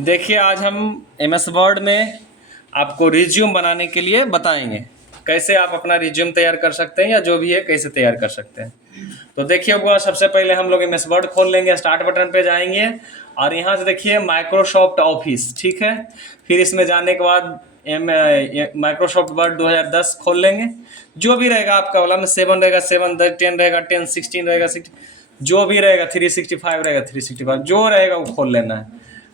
देखिए आज हम MS वर्ड में आपको रिज्यूम बनाने के लिए बताएंगे कैसे आप अपना रिज्यूम तैयार कर सकते हैं या जो भी है कैसे तैयार कर सकते हैं। तो देखिए हुआ सबसे पहले हम लोग MS वर्ड खोल लेंगे, स्टार्ट बटन पे जाएंगे और यहाँ से देखिए माइक्रोसॉफ्ट ऑफिस, ठीक है। फिर इसमें जाने के बाद माइक्रोसॉफ्ट वर्ड 2010 खोल लेंगे। जो भी रहेगा आपका वाला में 7 रहेगा 7, 10 रहेगा 10, 16 रहेगा 16, जो भी रहेगा 365 रहेगा 365, जो रहेगा वो खोल लेना है,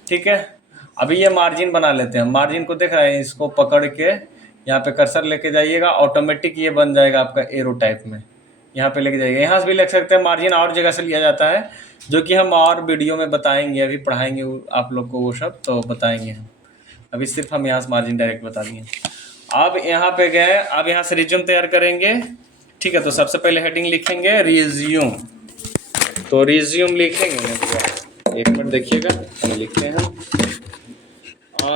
ठीक है। अभी ये मार्जिन बना लेते हैं। मार्जिन को देख रहे हैं, इसको पकड़ के यहाँ पे कर्सर लेके जाइएगा, ऑटोमेटिक ये बन जाएगा आपका एरो टाइप में। यहाँ पे लेके जाइएगा, यहाँ से भी लिख सकते हैं। मार्जिन और जगह से लिया जाता है जो कि हम और वीडियो में बताएंगे, अभी पढ़ाएंगे आप लोग को वो सब तो बताएंगे हम। अभी सिर्फ हम यहाँ से मार्जिन डायरेक्ट बता दिए। अब यहाँ पे गए, अब यहाँ से रिज्यूम तैयार करेंगे, ठीक है। तो सबसे पहले हेडिंग लिखेंगे रिज्यूम। तो रिज्यूम लिखेंगे, एक मिनट देखिएगा, हम लिखते हैं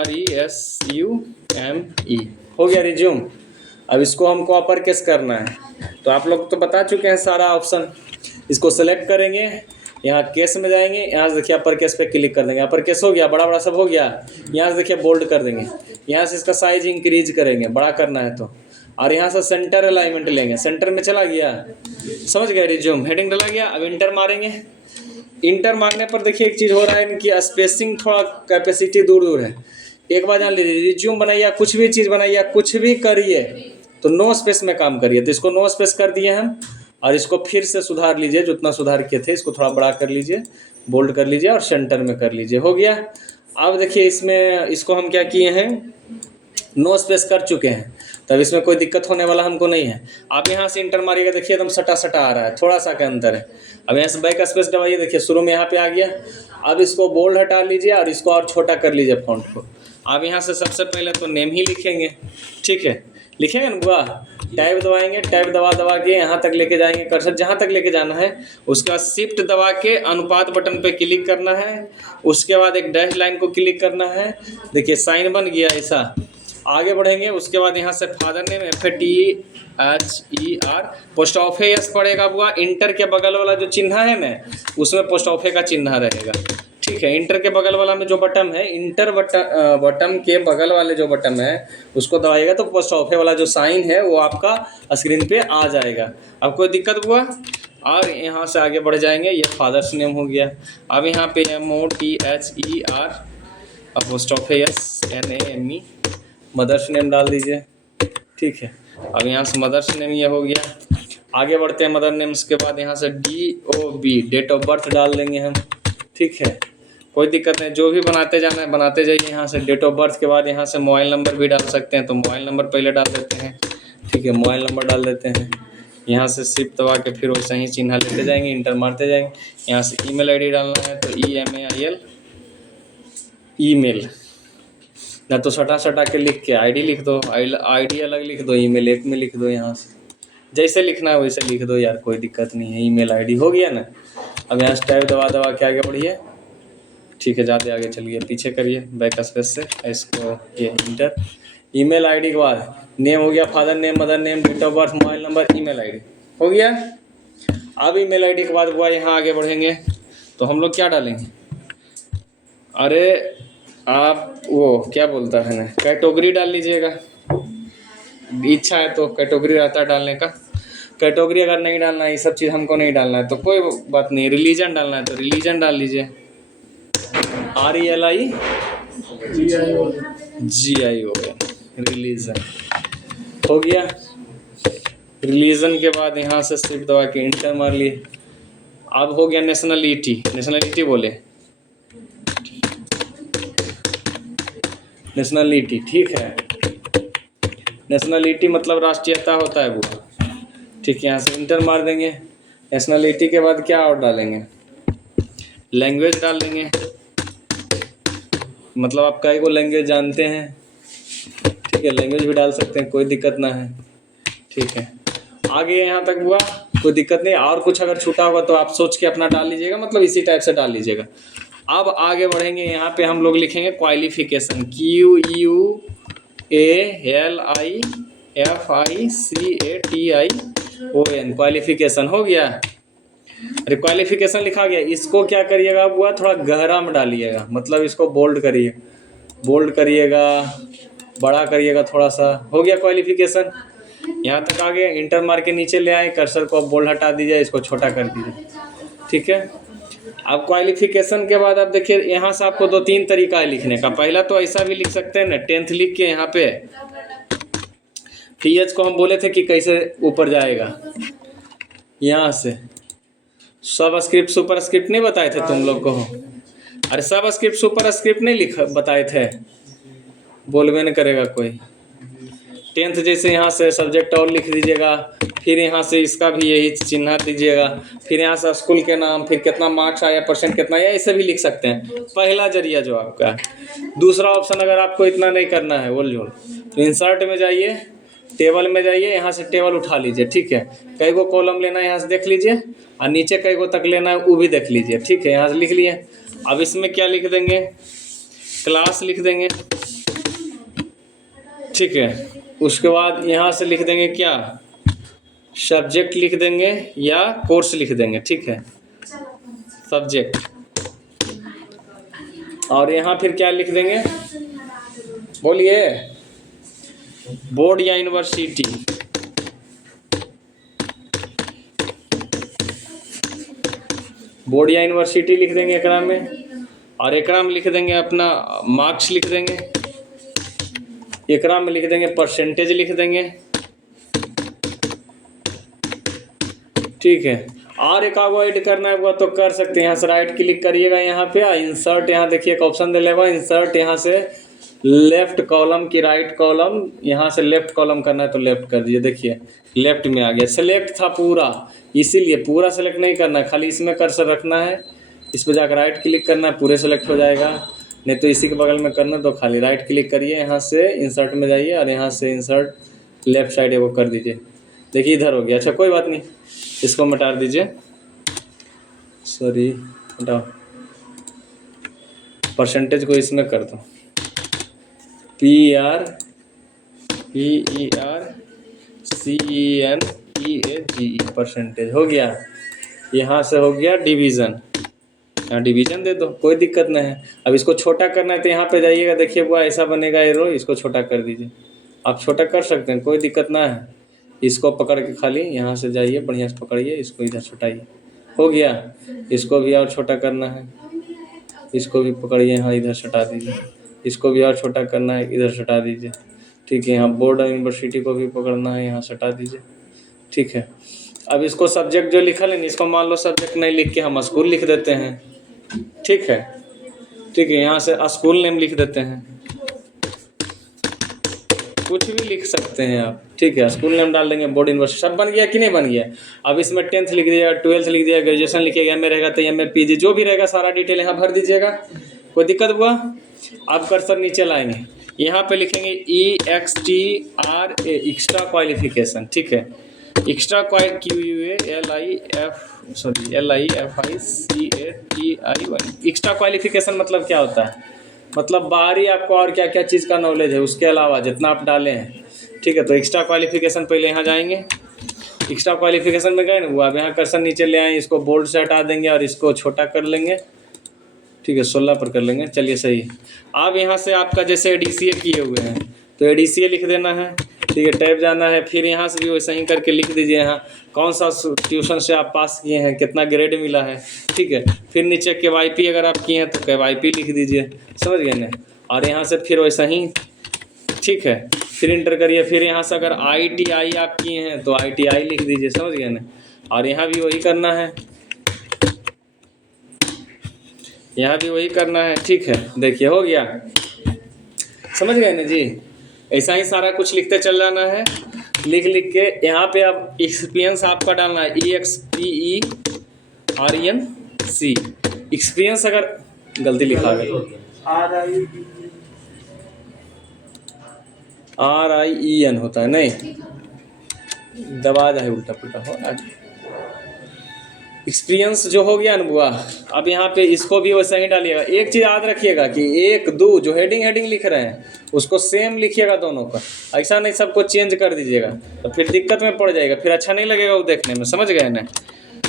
RESUME, हो गया रिज्यूम। अब इसको हमको अपर केस करना है, तो आप लोग तो बता चुके हैं सारा ऑप्शन। इसको सेलेक्ट करेंगे, यहाँ केस में जाएंगे, यहाँ से देखिए अपर केस पे क्लिक कर देंगे। अपर केस हो गया, बड़ा बड़ा सब हो गया। यहाँ से देखिए बोल्ड कर देंगे, यहाँ से इसका साइज इंक्रीज करेंगे, बड़ा करना है तो। और यहाँ से सेंटर अलाइनमेंट लेंगे, सेंटर में चला गया, समझ गए। रिज्यूम हेडिंग डला गया। अब इंटर मारेंगे। इंटर मारने पर देखिए एक चीज़ हो रहा है, इनकी स्पेसिंग थोड़ा कैपेसिटी दूर दूर है। एक बार जान लीजिए, रिज्यूम बनाइए, कुछ भी चीज़ बनाइए, कुछ भी करिए तो नो स्पेस में काम करिए। तो इसको नो स्पेस कर दिए हम, और इसको फिर से सुधार लीजिए, जितना सुधार किए थे इसको थोड़ा बड़ा कर लीजिए, बोल्ड कर लीजिए और सेंटर में कर लीजिए, हो गया। अब देखिए इसमें इसको हम क्या किए हैं, नो स्पेस कर चुके हैं, तब इसमें कोई दिक्कत होने वाला हमको नहीं है। आप यहाँ से इंटर मारिएगा, देखिए एकदम सटा सटा आ रहा है, थोड़ा सा का अंतर है। अब यहाँ से बैक स्पेस दबाइए, देखिए शुरू में यहाँ पे आ गया। अब इसको बोल्ड हटा लीजिए और इसको और छोटा कर लीजिए फॉन्ट को। अब यहाँ से सबसे पहले तो नेम ही लिखेंगे, ठीक है। लिखेंगे ना बुआ, टैब दबाएंगे, टैब दबा के यहाँ तक लेके जाएंगे, कर्सर जहाँ तक लेके जाना है। उसके बाद शिफ्ट दबा के अनुपात बटन पे क्लिक करना है। उसके बाद एक डैश लाइन को क्लिक करना है, देखिए साइन बन गया ऐसा। आगे बढ़ेंगे, उसके बाद यहाँ से father name FATHER, post office पड़ेगा बुआ। इंटर के बगल वाला जो चिन्ह है ना, उसमें पोस्ट ऑफिस का चिन्ह रहेगा, ठीक है। इंटर के बगल वाला में जो बटन है, इंटर बटन के बगल वाले जो बटन है उसको दबाइएगा तो पोस्ट ऑफिस वाला जो साइन है वो आपका स्क्रीन पे आ जाएगा। अब कोई दिक्कत हुआ, और यहाँ से आगे बढ़ जाएंगे। ये फादर्स नेम हो गया। अब यहाँ पे MOTHER, post office NAME, mother's name डाल दीजिए, ठीक है। अब यहाँ से मदर्स नेम ये हो गया। आगे बढ़ते हैं, मदर नेम्स के बाद यहाँ से DOB, डेट ऑफ बर्थ डाल देंगे हम, ठीक है। कोई दिक्कत नहीं, जो भी बनाते जाना है बनाते जाइए। यहाँ से डेट ऑफ बर्थ के बाद यहाँ से मोबाइल नंबर भी डाल सकते हैं, तो मोबाइल नंबर पहले डाल देते हैं, ठीक है। मोबाइल नंबर डाल देते हैं। यहाँ से शिफ्ट दबा के फिर वैसे ही चिन्ह लेते जाएंगे, इंटर मारते जाएंगे। यहाँ से email ID डालना है तो EMAIL, ईमेल, ना तो सटा सटा के लिख के ID लिख दो, ID अलग लिख दो, ईमेल एक में लिख दो। यहाँ से जैसे लिखना है वैसे लिख दो यार, कोई दिक्कत नहीं है। ईमेल ID हो गया ना। अब यहाँ से टाइप दबा के आगे बढ़िए, ठीक है। ज़्यादा आगे चलिए, पीछे करिए बैक स्पेस से इसको, ये इंटर। ईमेल ID के बाद नेम हो गया, father name, mother name, date of birth, mobile number, email ID हो गया। अब ईमेल ID के बाद हुआ, यहाँ आगे बढ़ेंगे तो हम लोग क्या डालेंगे, अरे आप वो क्या बोलता है ना, कैटेगरी डाल लीजिएगा। इच्छा है तो कैटेगरी रहता है डालने का। कैटेगरी अगर नहीं डालना है, ये सब चीज़ हमको नहीं डालना है तो कोई बात नहीं। रिलीजन डालना है तो रिलीजन डाल लीजिए, RELIGIO, रिलीजन हो गया। रिलीजन के बाद यहाँ से शिफ्ट दबा के इंटर मार लिए। अब हो गया नेशनलिटी, नेशनलिटी बोले, नेशनलिटी, ठीक है। नेशनलिटी मतलब राष्ट्रीयता होता है वो, ठीक है। यहाँ से इंटर मार देंगे। नेशनलिटी के बाद क्या और डालेंगे, लैंग्वेज डाल देंगे, मतलब आप कई को लैंग्वेज जानते हैं, ठीक है। लैंग्वेज भी डाल सकते हैं, कोई दिक्कत ना है, ठीक है। आगे यहाँ तक हुआ, कोई दिक्कत नहीं। और कुछ अगर छूटा होगा तो आप सोच के अपना डाल लीजिएगा, मतलब इसी टाइप से डाल लीजिएगा। अब आगे बढ़ेंगे, यहाँ पे हम लोग लिखेंगे क्वालिफिकेशन, QUALIFICATION, क्वालिफिकेशन हो गया। अरे क्वालिफिकेशन लिखा गया, इसको क्या करिएगा बुआ, थोड़ा गहरा में डालिएगा, मतलब इसको बोल्ड करिए, बोल्ड करिएगा, बड़ा करिएगा थोड़ा सा। हो गया क्वालिफिकेशन, यहाँ तक आ गया। इंटर मार के नीचे ले आए, कर्सर को बोल्ड हटा दीजिए, इसको छोटा कर दीजिए, ठीक है। अब क्वालिफिकेशन के बाद आप देखिए यहाँ से आपको 2-3 तरीका है लिखने का। पहला तो ऐसा भी लिख सकते हैं ना, 10th लिख के यहाँ पे TH को हम बोले थे कि कैसे ऊपर जाएगा, यहाँ से सब स्क्रिप्ट सुपर स्क्रिप्ट नहीं बताए थे तुम लोग को? अरे सब स्क्रिप्ट सुपर स्क्रिप्ट नहीं लिख बताए थे, बोलबे नहीं करेगा कोई। 10th जैसे यहाँ से सब्जेक्ट और लिख दीजिएगा, फिर यहाँ से इसका भी यही चिन्ह दीजिएगा, फिर यहाँ से स्कूल के नाम, फिर कितना मार्क्स आया, परसेंट कितना आया, ऐसे भी लिख सकते हैं। पहला जरिया जो आपका है। दूसरा ऑप्शन अगर आपको इतना नहीं करना है बोल जो, तो इंसर्ट में जाइए, टेबल में जाइए, यहाँ से टेबल उठा लीजिए, ठीक है। कई गो कॉलम लेना है यहाँ से देख लीजिए, और नीचे कई गो तक लेना है वो भी देख लीजिए, ठीक है। यहाँ से लिख लिए। अब इसमें क्या लिख देंगे, क्लास लिख देंगे, ठीक है। उसके बाद यहाँ से लिख देंगे क्या, सब्जेक्ट लिख देंगे या कोर्स लिख देंगे, ठीक है, सब्जेक्ट। और यहाँ फिर क्या लिख देंगे, बोलिए, बोर्ड या यूनिवर्सिटी, बोर्ड या यूनिवर्सिटी लिख देंगे एकरा में। और एकरा में लिख देंगे अपना मार्क्स लिख देंगे, एकरा में लिख देंगे परसेंटेज लिख देंगे, ठीक है। और एक आगो ऐड करना है वो तो कर सकते हैं, यहाँ से राइट क्लिक करिएगा, यहाँ पे इंसर्ट, यहाँ देखिए एक ऑप्शन दे लेगा इंसर्ट, यहाँ से लेफ्ट कॉलम की राइट कॉलम, यहाँ से लेफ्ट कॉलम करना है तो लेफ्ट कर दीजिए, देखिए लेफ्ट में आ गया। सेलेक्ट था पूरा, इसीलिए पूरा सेलेक्ट नहीं करना है, खाली इसमें कर्सर रखना है, इस पर जाकर राइट क्लिक करना है, पूरे सेलेक्ट हो जाएगा। नहीं तो इसी के बगल में करना तो खाली राइट क्लिक करिए, यहाँ से इंसर्ट में जाइए और यहाँ से इंसर्ट लेफ्ट साइड वो कर दीजिए, देखिए इधर हो गया। अच्छा कोई बात नहीं, इसको मिटा दीजिए, सॉरी हटाओ, परसेंटेज को इसमें कर दो, PERCENTEAGE, परसेंटेज हो गया। यहाँ से हो गया डिवीज़न, यहाँ डिवीज़न दे दो, कोई दिक्कत नहीं है। अब इसको छोटा करना है तो यहाँ पे जाइएगा, देखिए वो ऐसा बनेगा एरो, इसको छोटा कर दीजिए। आप छोटा कर सकते हैं, कोई दिक्कत ना है। इसको पकड़ के खाली यहाँ से जाइए, बढ़िया से पकड़िए, इसको इधर छुटाइए, हो गया। इसको भी और छोटा करना है, इसको भी पकड़िए, यहाँ इधर छुटा दीजिए, इसको भी और छोटा करना है, इधर छुटा दीजिए, ठीक है। यहाँ बोर्ड और यूनिवर्सिटी को भी पकड़ना है, यहाँ छुटा दीजिए, ठीक है। अब इसको सब्जेक्ट जो लिखा है, इसको मान लो सब्जेक्ट नहीं लिख के हम स्कूल लिख देते हैं, ठीक है, ठीक है। यहाँ से स्कूल नेम लिख देते हैं, कुछ भी लिख सकते हैं आप, ठीक है। स्कूल नेम डाल देंगे, बोर्ड यूनिवर्सिटी, सब बन गया कि नहीं बन गया। अब इसमें 10th लिख दिया, 12th लिख दिया, ग्रेजुएशन लिखिएगा, MA रहेगा तो MA PG जो भी रहेगा सारा डिटेल यहाँ भर दीजिएगा, कोई दिक्कत हुआ। आप कर्सर नीचे लाएंगे, यहाँ पे लिखेंगे EXTRA, एक्स्ट्रा क्वालिफिकेशन, ठीक है। एक्स्ट्रा LIFICATEI, एक्स्ट्रा क्वालिफिकेशन मतलब क्या होता है, मतलब बाहरी आपको और क्या क्या चीज़ का नॉलेज है उसके अलावा जितना आप डाले हैं, ठीक है। तो एक्स्ट्रा क्वालिफिकेशन पहले यहाँ जाएंगे, एक्स्ट्रा क्वालिफिकेशन में गए ना वो, अब यहाँ कर्सर नीचे ले आए, इसको बोल्ड से हटा देंगे और इसको छोटा कर लेंगे, ठीक है, 16 पर कर लेंगे, चलिए सही है। अब यहाँ से आपका जैसे ADCA किए हुए हैं तो ADCA लिख देना है, ठीक है। टैब जाना है, फिर यहाँ से भी वैसे ही करके लिख दीजिए, यहाँ कौन सा ट्यूशन से आप पास किए हैं, कितना ग्रेड मिला है, ठीक है। फिर नीचे KYP अगर आप किए हैं तो KYP लिख दीजिए, समझ गए ना। और यहाँ से फिर वैसा ही, ठीक है, फिर इंटर करिए। फिर यहाँ से अगर ITI आप किए हैं तो ITI लिख दीजिए, समझ गए ना। और यहाँ भी वही करना है, यहाँ भी वही करना है, ठीक है। देखिए हो गया, समझ गए ना जी। ऐसा ही सारा कुछ लिखते चल जाना है, लिख लिख के यहाँ पे अब एक्सपीरियंस आपका डालना है, EXPERIENC। एक्सपीरियंस अगर गलती लिखा गया, RIEN होता है, नहीं दबा जाए, उल्टा पुल्टा हो। एक्सपीरियंस जो हो गया ना बुआ, अब यहाँ पे इसको भी वैसा ही डालिएगा। एक चीज़ याद रखिएगा कि 1 2 जो हेडिंग लिख रहे हैं उसको सेम लिखिएगा दोनों का, ऐसा नहीं सबको चेंज कर दीजिएगा, तो फिर दिक्कत में पड़ जाएगा, फिर अच्छा नहीं लगेगा वो देखने में, समझ गए ना।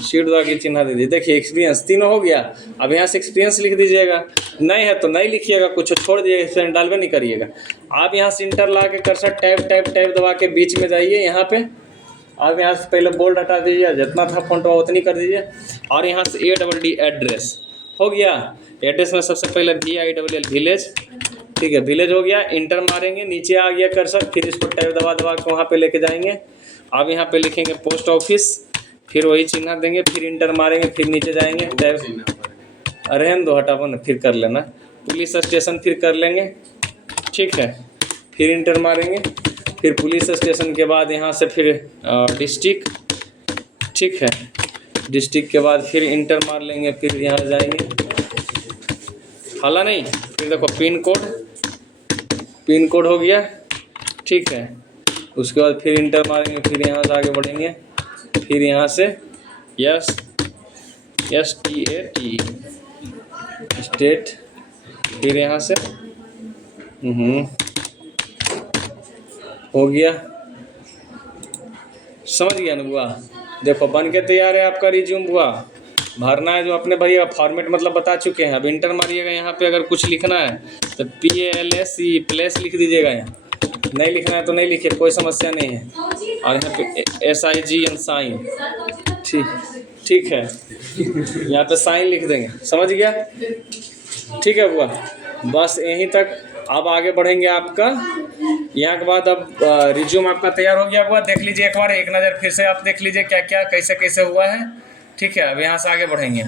शीट दबा के चिन्ह दीजिए। देखिए एक्सपीरियंस तीनों हो गया। अब यहाँ से एक्सपीरियंस लिख दीजिएगा, नहीं है तो नहीं लिखिएगा, कुछ छोड़ दीजिएगा, एक्सपीरियंस डालवे नहीं करिएगा। आप यहाँ से इंटर ला के कर्सर टैब टैब टैब दबा के बीच में जाइए। यहाँ पे आप यहाँ से पहले बोल्ड हटा दीजिए, जितना था फॉन्ट हुआ उतनी कर दीजिए। और यहाँ से ADD एड्रेस हो गया। एड्रेस में सबसे पहले VILL विलेज, ठीक है, विलेज हो गया। इंटर मारेंगे, नीचे आ गया कर्सर, फिर इसको टैब दबा दबा के वहाँ पे लेके जाएंगे। अब यहाँ पे लिखेंगे पोस्ट ऑफिस, फिर वही चिन्ह देंगे, फिर इंटर मारेंगे, फिर नीचे जाएंगे टैब, रहने दो हटाओ ना, फिर कर लेना। पुलिस स्टेशन फिर कर लेंगे, ठीक है, फिर इंटर मारेंगे, फिर पुलिस स्टेशन के बाद यहाँ से फिर डिस्ट्रिक्ट, ठीक है, डिस्ट्रिक्ट के बाद फिर इंटर मार लेंगे, फिर यहाँ जाएंगे, हाला नहीं, फिर देखो पिन कोड हो गया, ठीक है। उसके बाद फिर इंटर मारेंगे, फिर यहाँ से आगे बढ़ेंगे, फिर यहाँ से STAT स्टेट, फिर यहाँ से हो गया, समझ गया ना बुआ। देखो बन के तैयार है आपका रिज्यूम बुआ। भरना है जो अपने भरिएगा, फॉर्मेट मतलब बता चुके हैं। अब इंटर मारिएगा, यहाँ पे अगर कुछ लिखना है तो PALSE प्लेस लिख दीजिएगा। यहाँ नहीं लिखना है तो नहीं लिखिए, कोई समस्या नहीं है। और यहाँ पे SIGN साइन, ठीक है, यहाँ पे साइन लिख देंगे, समझ गया, ठीक है बुआ। बस यहीं तक। अब आगे बढ़ेंगे आपका यहाँ के बाद। अब रिज्यूम आपका तैयार हो गया बुआ, देख लीजिए एक बार, एक नज़र फिर से आप देख लीजिए क्या क्या कैसे कैसे हुआ है, ठीक है। अब यहाँ से आगे बढ़ेंगे।